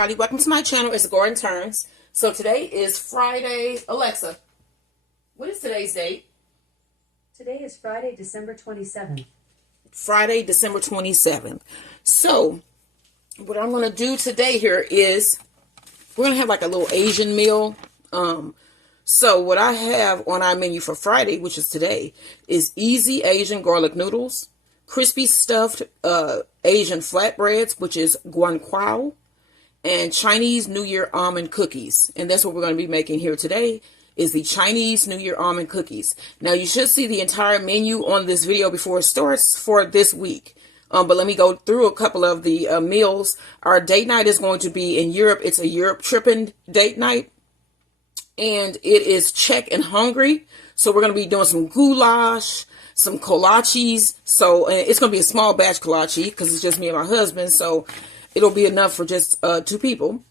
everybody, welcome to my channel. It's Gordon Turns. So today is Friday. Alexa, what is today's date? Today is Friday, December 27th. Friday, December 27th. So what I'm going to do today here is we're going to have like a little Asian meal. So what I have on our menu for Friday, which is today, is easy Asian garlic noodles, crispy stuffed Asian flatbreads, which is Guokui, and Chinese New Year almond cookies. And that's what we're going to be making here today, is the Chinese New Year almond cookies. Now you should see the entire menu on this video before it starts for this week. But let me go through a couple of the meals. Our date night is going to be in Europe. It's a Europe tripping date night. And it is Czech and Hungary. So we're going to be doing some goulash, some kolaches. So it's going to be a small batch kolache because it's just me and my husband. So it'll be enough for just 2 people.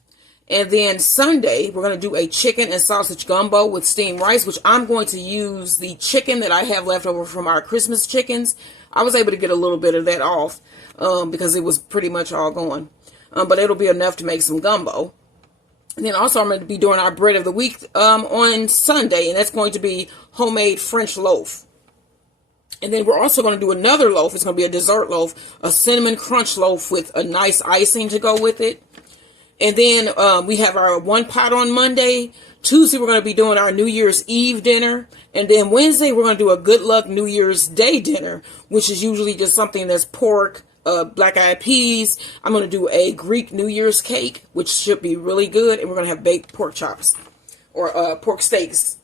And then Sunday, we're going to do a chicken and sausage gumbo with steamed rice, which I'm going to use the chicken that I have left over from our Christmas chickens. I was able to get a little bit of that off because it was pretty much all gone. But it'll be enough to make some gumbo. And then also I'm going to be doing our bread of the week on Sunday, and that's going to be homemade French loaf. And then we're also going to do another loaf. It's going to be a dessert loaf, a cinnamon crunch loaf with a nice icing to go with it. And then we have our one pot on Monday. Tuesday, we're going to be doing our New Year's Eve dinner. And then Wednesday, we're going to do a good luck New Year's Day dinner, which is usually just something that's pork, black-eyed peas. I'm going to do a Greek New Year's cake, which should be really good. And we're going to have baked pork chops or pork steaks.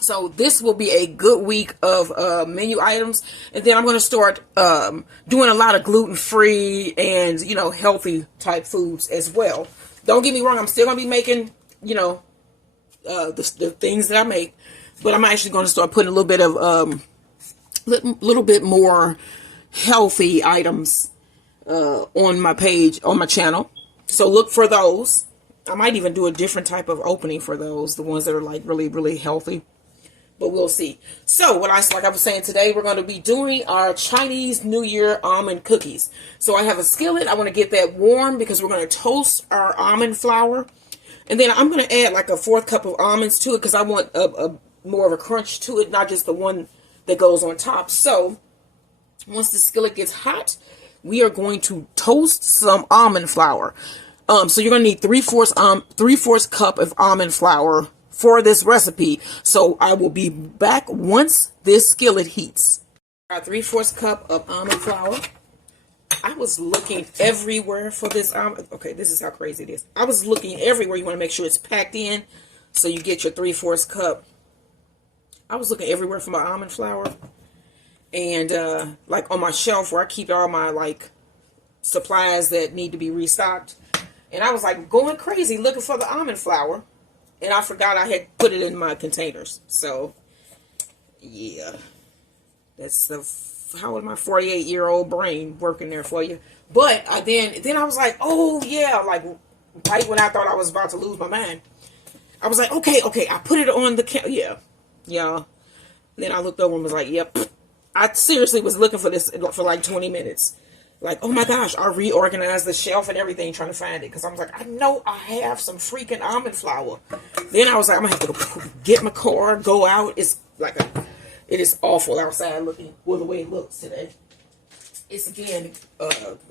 So this will be a good week of menu items. And then I'm going to start doing a lot of gluten-free and, healthy type foods as well. Don't get me wrong. I'm still going to be making, the things that I make. But I'm actually going to start putting a little bit of, little bit more healthy items on my page, on my channel. So look for those. I might even do a different type of opening for those, the ones that are like really, really healthy. But we'll see. So, like I was saying, today we're going to be doing our Chinese New Year almond cookies. So I have a skillet. I want to get that warm because we're going to toast our almond flour. And then I'm going to add like a 1/4 cup of almonds to it because I want a more of a crunch to it, not just the one that goes on top. So, once the skillet gets hot, we are going to toast some almond flour. So you're going to need 3/4 cup of almond flour for this recipe. So I will be back once this skillet heats. Our 3/4 cup of almond flour. I was looking everywhere for this almond. Okay, this is how crazy it is. I was looking everywhere. You want to make sure it's packed in so you get your 3/4 cup. I was looking everywhere for my almond flour. And like on my shelf where I keep all my like supplies that need to be restocked. And I was like going crazy looking for the almond flour. And I forgot I had put it in my containers. So, yeah. That's how is my 48-year-old brain working there for you? But then I was like, oh, yeah. Like, right when I thought I was about to lose my mind. I was like, okay. I put it on the counter. Yeah. Then I looked over and was like, yep. I seriously was looking for this for like 20 minutes. Like, oh my gosh, I reorganized the shelf and everything trying to find it. Because I was like, I know I have some freaking almond flour. Then I was like, I'm going to have to get my car, go out. It's like it is awful outside looking, well, the way it looks today. It's again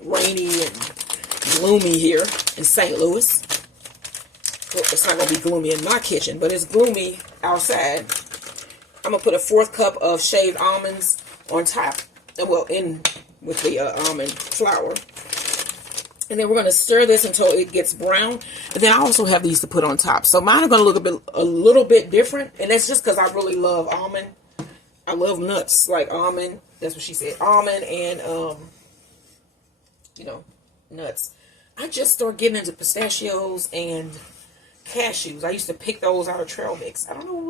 rainy and gloomy here in St. Louis. Well, it's not going to be gloomy in my kitchen, but it's gloomy outside. I'm going to put a 1/4 cup of shaved almonds on top. Well, in with the almond flour. And then we're going to stir this until it gets brown. And then I also have these to put on top. So mine are going to look a little bit different. And that's just because I really love almond. I love nuts like almond. That's what she said. Almond and, nuts. I just started getting into pistachios and cashews. I used to pick those out of trail mix. I don't know what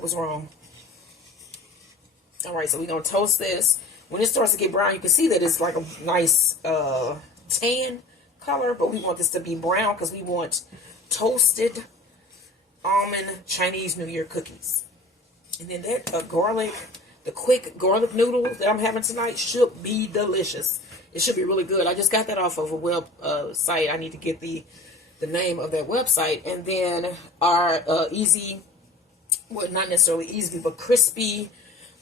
was wrong. All right, so we're going to toast this. When it starts to get brown, you can see that it's like a nice tan color, but we want this to be brown because we want toasted almond Chinese New Year cookies. And then that the quick garlic noodle that I'm having tonight should be delicious. It should be really good. I just got that off of a web site. I need to get the name of that website. And then our easy, well, not necessarily easy, but crispy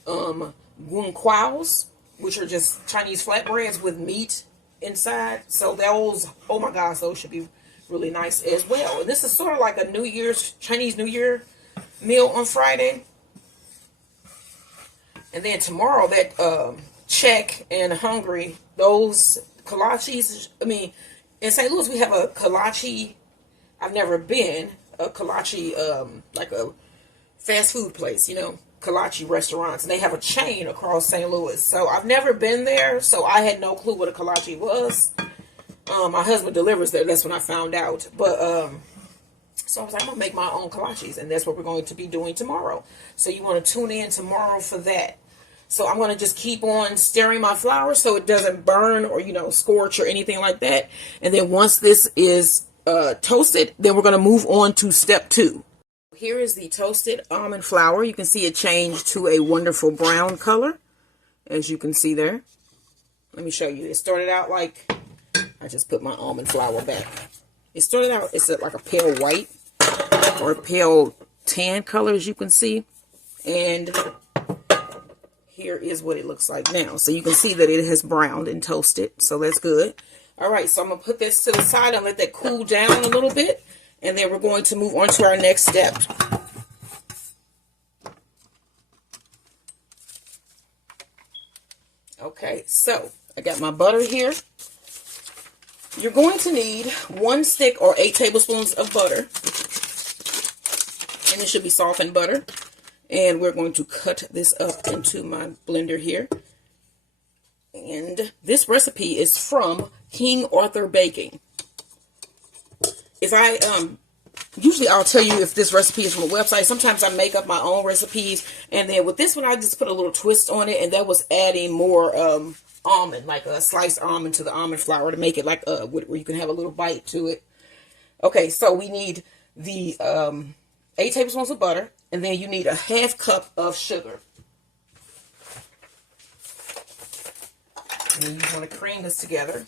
Guokuis, which are just Chinese flatbreads with meat inside. So those, oh my gosh, those should be really nice as well. And this is sort of like a Chinese New Year meal on Friday. And then tomorrow, that Czech and Hungary, those kolaches. I mean, in St. Louis we have a kolache. I've never been a kolache, like a fast food place, you know, kolache restaurants, and they have a chain across St. Louis. So I've never been there, so I had no clue what a kolache was. My husband delivers there. That's when I found out. But so I was like, I'm gonna make my own kolaches, and that's what we're going to be doing tomorrow. So you want to tune in tomorrow for that. So I'm going to just keep on stirring my flour so it doesn't burn or, you know, scorch or anything like that. And then once this is toasted, then we're going to move on to step 2. Here is the toasted almond flour. You can see it change to a wonderful brown color, as you can see there. Let me show you. It started out like, I just put my almond flour back. It started out, it's like a pale white or a pale tan color, as you can see. And here is what it looks like now. So you can see that it has browned and toasted. So that's good. All right, so I'm going to put this to the side and let that cool down a little bit. And then we're going to move on to our next step. Okay, so I got my butter here. You're going to need 1 stick or 8 tablespoons of butter. And it should be softened butter. And we're going to cut this up into my blender here. And this recipe is from King Arthur Baking. If I, usually I'll tell you if this recipe is from a website. Sometimes I make up my own recipes. And then with this one, I just put a little twist on it. And that was adding more almond, like a sliced almond to the almond flour to make it like, where you can have a little bite to it. Okay, so we need the 8 tablespoons of butter. And then you need a 1/2 cup of sugar. And then you want to cream this together.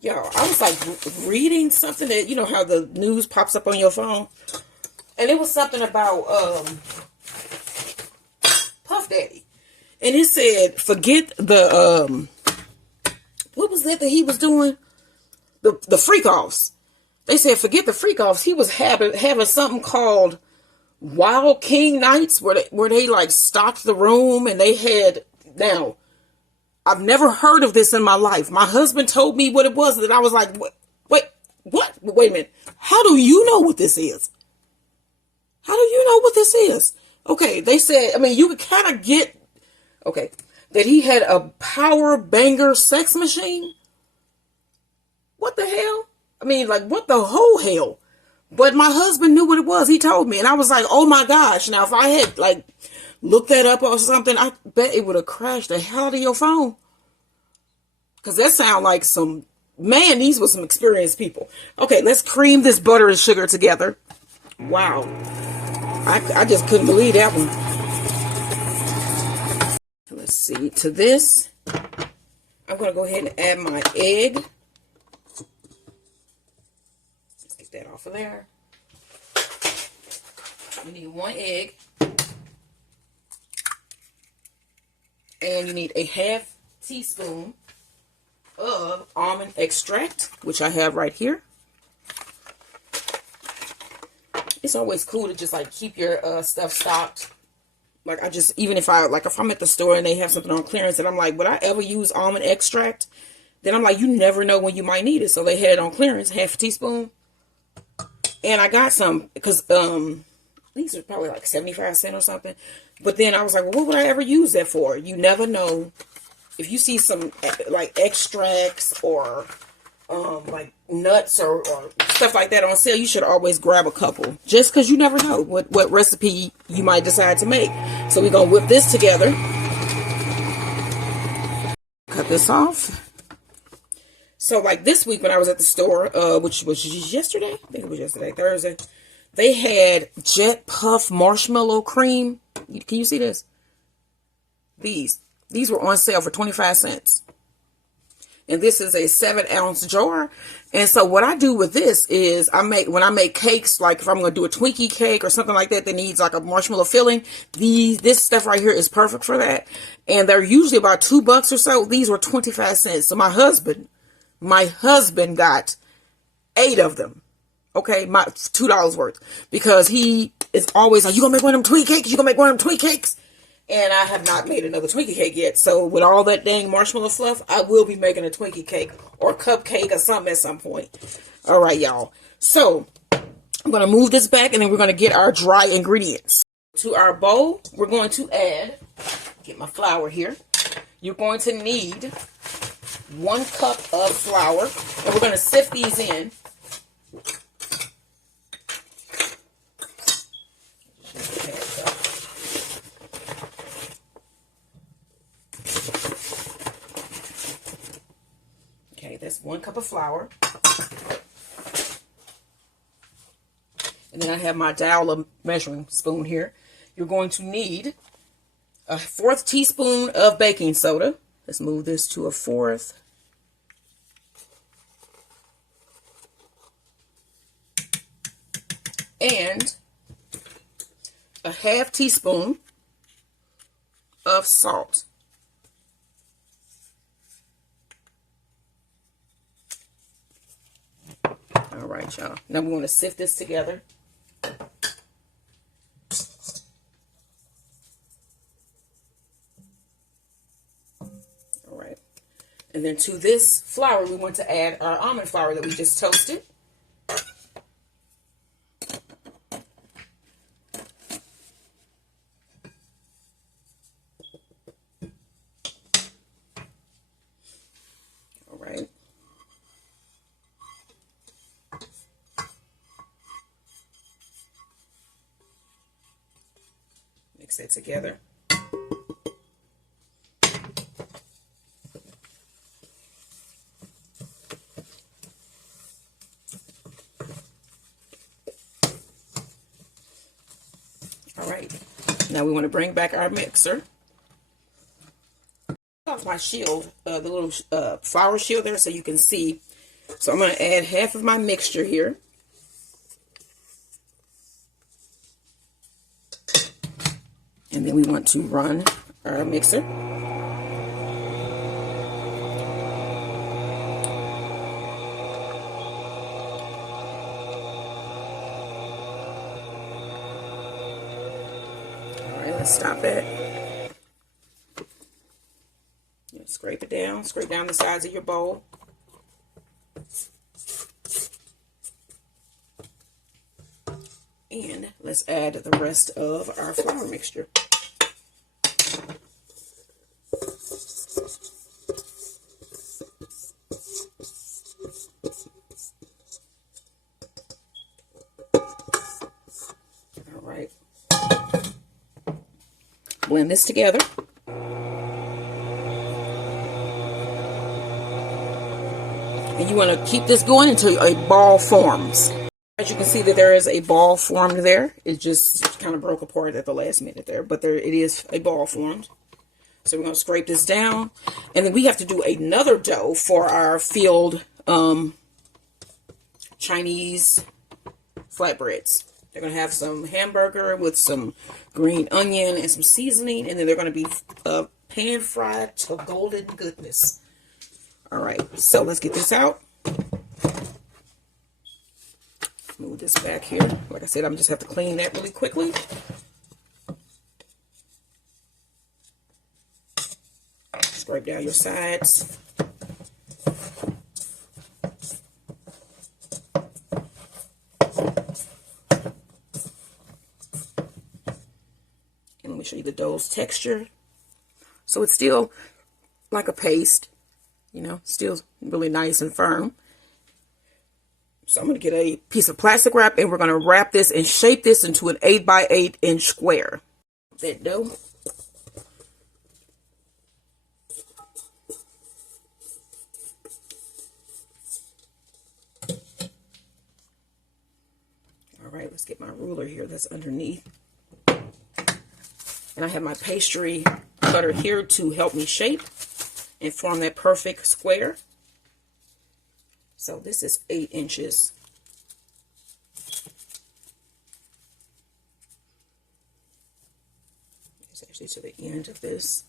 Y'all, I was like reading something that, you know how the news pops up on your phone. And it was something about Puff Daddy. And it said, forget the, what was that he was doing? The freak-offs. They said, forget the freak-offs. He was having something called Wild King Nights where they like stocked the room and they had, now, I've never heard of this in my life. My husband told me what it was and I was like, what? Wait a minute. How do you know what this is? How do you know what this is? Okay, they said, I mean, you could kind of get, okay, that he had a power banger sex machine. What the hell? I mean, like, what the whole hell? But my husband knew what it was. He told me. And I was like, oh my gosh. Now, if I had, like, looked that up or something, I bet it would have crashed the hell out of your phone. Because that sounds like some, man, these were some experienced people. Okay, let's cream this butter and sugar together. Wow. I just couldn't believe that one. Let's see. To this, I'm going to go ahead and add my egg. That off of there. You need 1 egg. And you need a 1/2 teaspoon of almond extract, which I have right here. It's always cool to just like keep your stuff stocked. Like even if I'm at the store and they have something on clearance and I'm like, would I ever use almond extract? Then I'm like, you never know when you might need it. So they had it on clearance, 1/2 teaspoon. And I got some because these are probably like 75 cents or something. But then I was like, well, what would I ever use that for? You never know. If you see some like extracts or like nuts or stuff like that on sale, you should always grab a couple. Just because you never know what recipe you might decide to make. So we're going to whip this together. Cut this off. So, like this week when I was at the store, which was yesterday, I think it was yesterday, Thursday, they had Jet Puff Marshmallow Cream. Can you see this? These. These were on sale for 25 cents. And this is a 7-ounce jar. And so what I do with this is when I make cakes, like if I'm going to do a Twinkie cake or something like that that needs like a marshmallow filling, this stuff right here is perfect for that. And they're usually about $2 or so. These were 25 cents. So my husband got 8 of them. Okay, my $2 worth. Because he is always like, you gonna make one of them Twinkie cakes? You gonna make one of them Twinkie cakes? And I have not made another Twinkie cake yet. So with all that dang marshmallow fluff, I will be making a Twinkie cake or a cupcake or something at some point. All right, y'all. So I'm going to move this back and then we're going to get our dry ingredients. To our bowl, we're going to add, get my flour here. You're going to need 1 cup of flour. And we're going to sift these in. That's 1 cup of flour. And then I have my dowel measuring spoon here. You're going to need a 1/4 teaspoon of baking soda. Let's move this to a 1/4. And a 1/2 teaspoon of salt. All right, y'all. Now we want to sift this together. All right. And then to this flour, we want to add our almond flour that we just toasted. All right. Mix it together. All right, now we want to bring back our mixer. Off my shield, the little flour shield there so you can see. So I'm going to add half of my mixture here. And then we want to run our mixer. Let's stop it. Scrape it down. Scrape down the sides of your bowl. And let's add the rest of our flour mixture. All right. Blend this together. And you want to keep this going until a ball forms. As you can see that there is a ball formed there. It just kind of broke apart at the last minute there, but there it is, a ball formed. So we're going to scrape this down. And then we have to do another dough for our filled Chinese flatbreads. They're going to have some hamburger with some green onion and some seasoning. And then they're going to be pan fried to golden goodness. All right, so let's get this out. Move this back here. Like I said, I'm just have to clean that really quickly. Scrape down your sides. And let me show you the dough's texture. So it's still like a paste. You know, still really nice and firm. So I'm going to get a piece of plastic wrap and we're going to wrap this and shape this into an 8 by 8 inch square. That dough. All right, let's get my ruler here that's underneath. And I have my pastry cutter here to help me shape and form that perfect square. So this is 8 inches. It's actually to the end of this.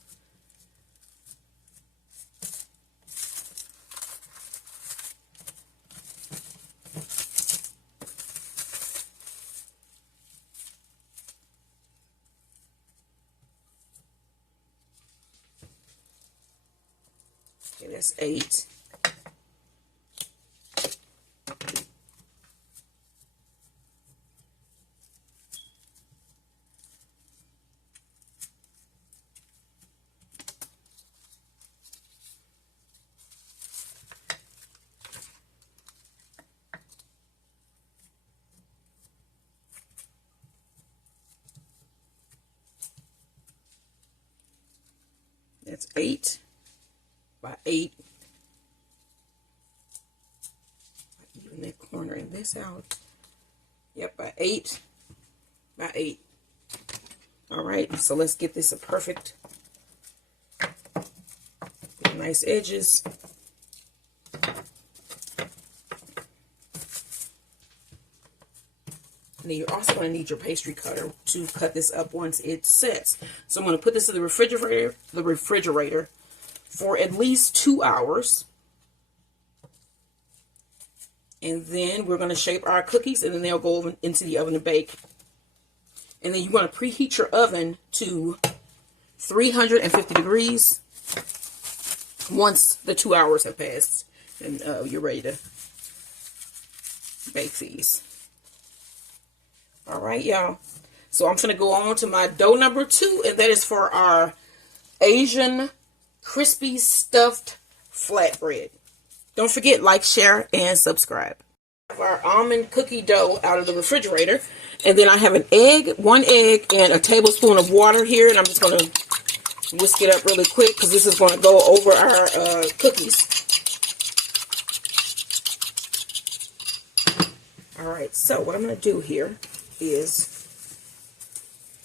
Okay, that's 8. That's 8 by 8. Even that corner and this out. Yep, by 8 by 8. All right, so let's get this a perfect, get nice edges. And then you're also going to need your pastry cutter to cut this up once it sets. So I'm going to put this in the refrigerator for at least 2 hours. And then we're going to shape our cookies, and then they'll go into the oven to bake. And then you want to preheat your oven to 350 degrees once the 2 hours have passed. And you're ready to bake these. All right, y'all. So I'm going to go on to my dough number 2, and that is for our Asian crispy stuffed flatbread. Don't forget, like, share, and subscribe. I have our almond cookie dough out of the refrigerator, and then I have an egg, 1 egg, and a tablespoon of water here, and I'm just going to whisk it up really quick because this is going to go over our cookies. All right, so what I'm going to do here is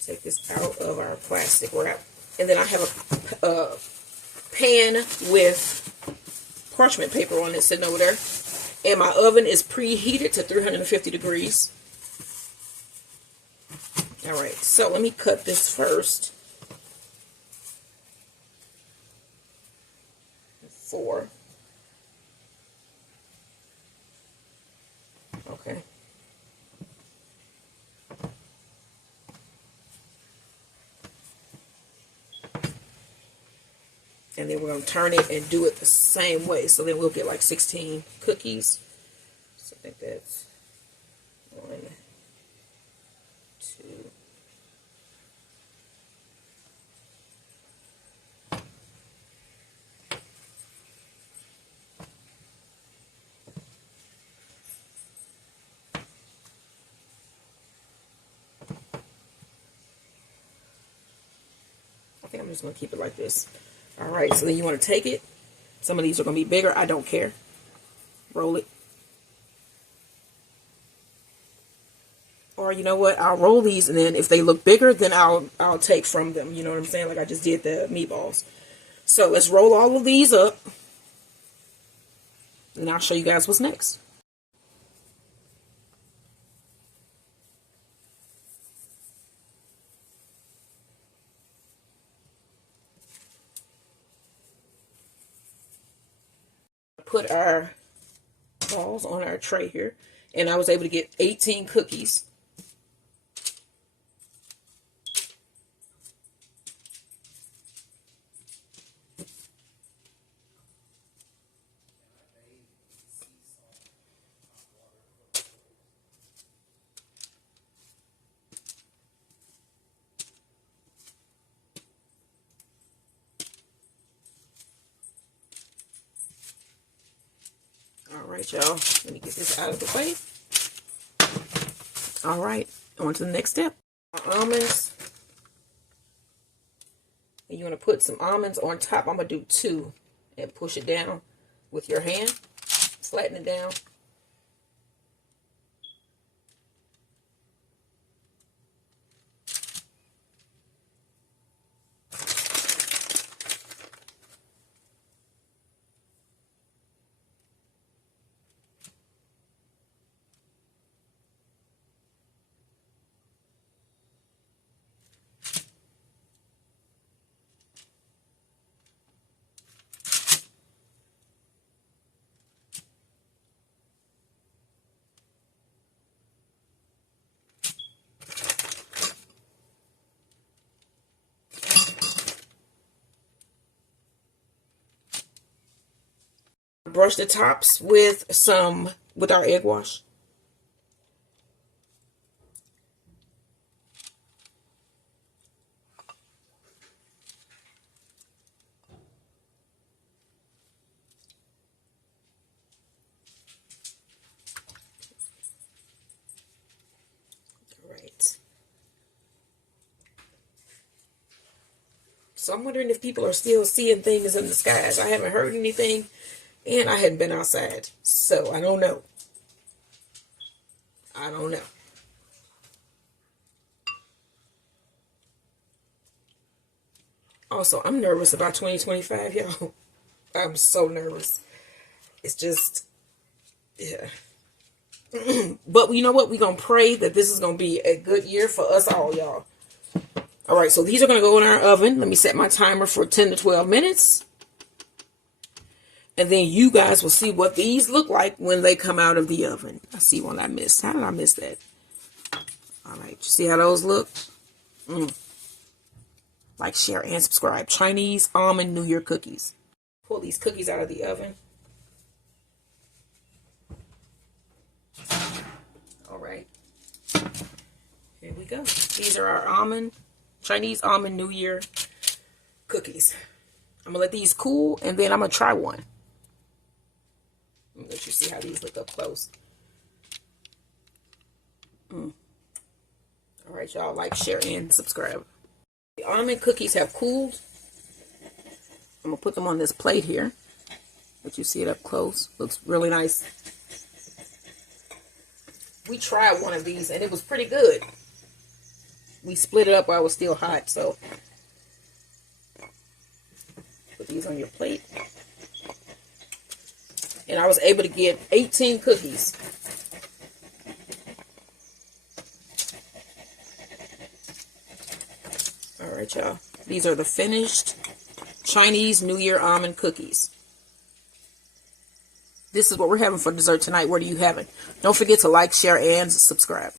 take this out of our plastic wrap, and then I have a pan with parchment paper on it sitting over there, and my oven is preheated to 350 degrees. All right, so let me cut this first. 4. Okay. And then we're going to turn it and do it the same way. So then we'll get like 16 cookies. So I think that's 1, 2. I think I'm just going to keep it like this. All right, so then you want to take it. Some of these are going to be bigger. I don't care. Roll it. Or you know what? I'll roll these, and then if they look bigger, then I'll take from them. You know what I'm saying? Like I just did the meatballs. So let's roll all of these up, and I'll show you guys what's next. Put our balls on our tray here, and I was able to get 18 cookies. All right, y'all. Let me get this out of the way. All right, on to the next step. Almonds. And you want to put some almonds on top. I'm going to do 2 and push it down with your hand. Flatten it down. brush the tops with our egg wash. So I'm wondering if people are still seeing things in the skies. I haven't heard anything, and I hadn't been outside. So I don't know. I don't know. Also, I'm nervous about 2025, y'all. I'm so nervous. It's just, yeah. But you know what? We're going to pray that this is going to be a good year for us all, y'all. All right, so these are going to go in our oven. Let me set my timer for 10 to 12 minutes. And then you guys will see what these look like when they come out of the oven. I see one I missed. How did I miss that? All right, you see how those look? Like, share, and subscribe. Chinese Almond New Year cookies. Pull these cookies out of the oven. All right. Here we go. These are our Chinese Almond New Year cookies. I'm going to let these cool, and then I'm going to try one. Let me let you see how these look up close. All right, y'all. Like, share, and subscribe. The almond cookies have cooled. I'm going to put them on this plate here. Let you see it up close. Looks really nice. We tried one of these, and it was pretty good. We split it up while it was still hot, so put these on your plate. And I was able to get 18 cookies. All right, y'all. These are the finished Chinese New Year almond cookies. This is what we're having for dessert tonight. What are you having? Don't forget to like, share, and subscribe.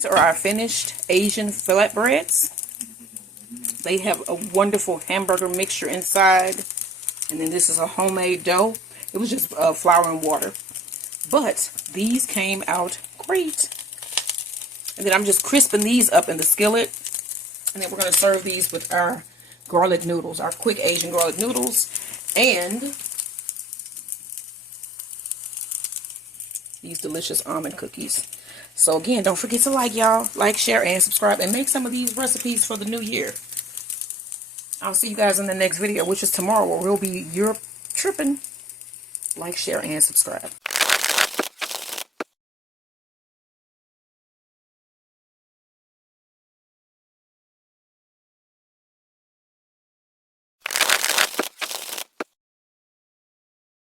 These are our finished Asian flatbreads. They have a wonderful hamburger mixture inside. And then this is a homemade dough. It was just flour and water. But these came out great. And then I'm just crisping these up in the skillet. And then we're going to serve these with our garlic noodles, our quick Asian garlic noodles. And these delicious almond cookies. So again, don't forget to like, share, and subscribe, and make some of these recipes for the new year. I'll see you guys in the next video, which is tomorrow, where we'll be Europe tripping. Like, share, and subscribe.